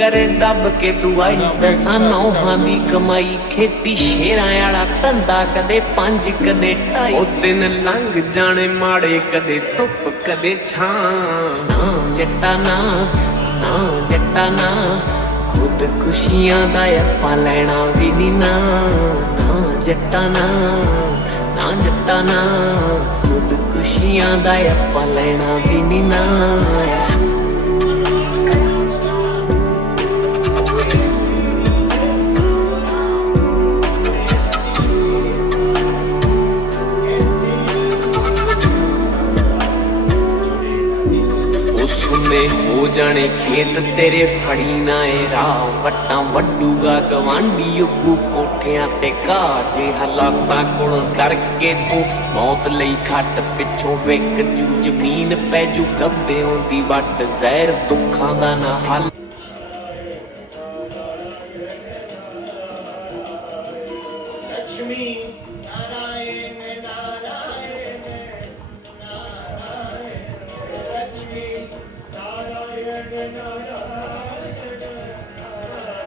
करे दब के दुआई दसां नौहां दी कमाई खेती शेरां आला धंधा कदे 5 कदे 2.5 ओ दिन लंघ जाने माड़े कदे धुप कदे छां ना जट्टा ना ना जट्टा ना खुद खुशियां दा आपां लैणा भी नी ना ना जट्टा ना ना जट्टा ना खुद खुशियां दा आपां लैणा भी नी ना हो जाने खेत तेरे फड़ी ना राह वट्टां वड्डूगा गवांढी उगू कोठियां ते घाह जे हालातां कोलों डर के तू मौत लई खट पिछों विक जू जमीन पै जू गब्बे दी वट जहर दुखां दा ना हल